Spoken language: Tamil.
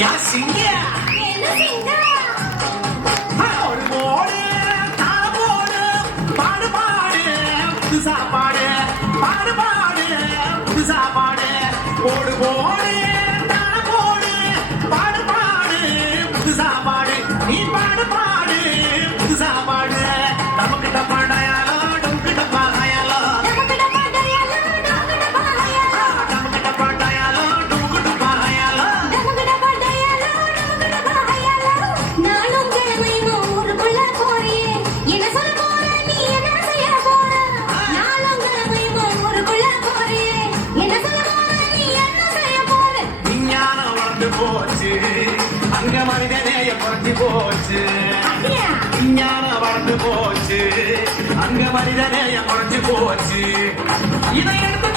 யா சிங்க என்ன சிங்க ஒரு போடு தாளமோடு பாடு பாடு புதுசா பாடு பாடு பாடு புதுசா பாடு போடு போடு தாளமோடு பாடு பாடு புதுசா பாடு நீ பாடு பாடு புதுசா பாடு நமக்கு டப்பாடாயாலோ நமக்கு டப்பாடாயாலோ நமக்கு டப்பாடாயாலோ நமக்கு டப்பாடாயாலோ நமக்கு டப்பாடாயாலோ நமக்கு டப்பாடாயாலோ நமக்கு டப்பாடாயாலோ நமக்கு டப்பாடாயாலோ நானும் கிழமையும் ஊருக்குள்ள போறியே என்ன சொல்ல போற நீ என்ன செய்ய போற நானும் கிழமையும் ஊருக்குள்ள போறியே என்ன சொல்ல போற நீ என்ன செய்ய போற விஞ்ஞானம் வளர்ந்து போச்சு அங்க மனிதநேய குறைஞ்சு போச்சு அப்படியா விஞ்ஞானம் வளர்ந்து போச்சு அங்க மனிதநேய குறைஞ்சு போச்சு இதை எடுத்து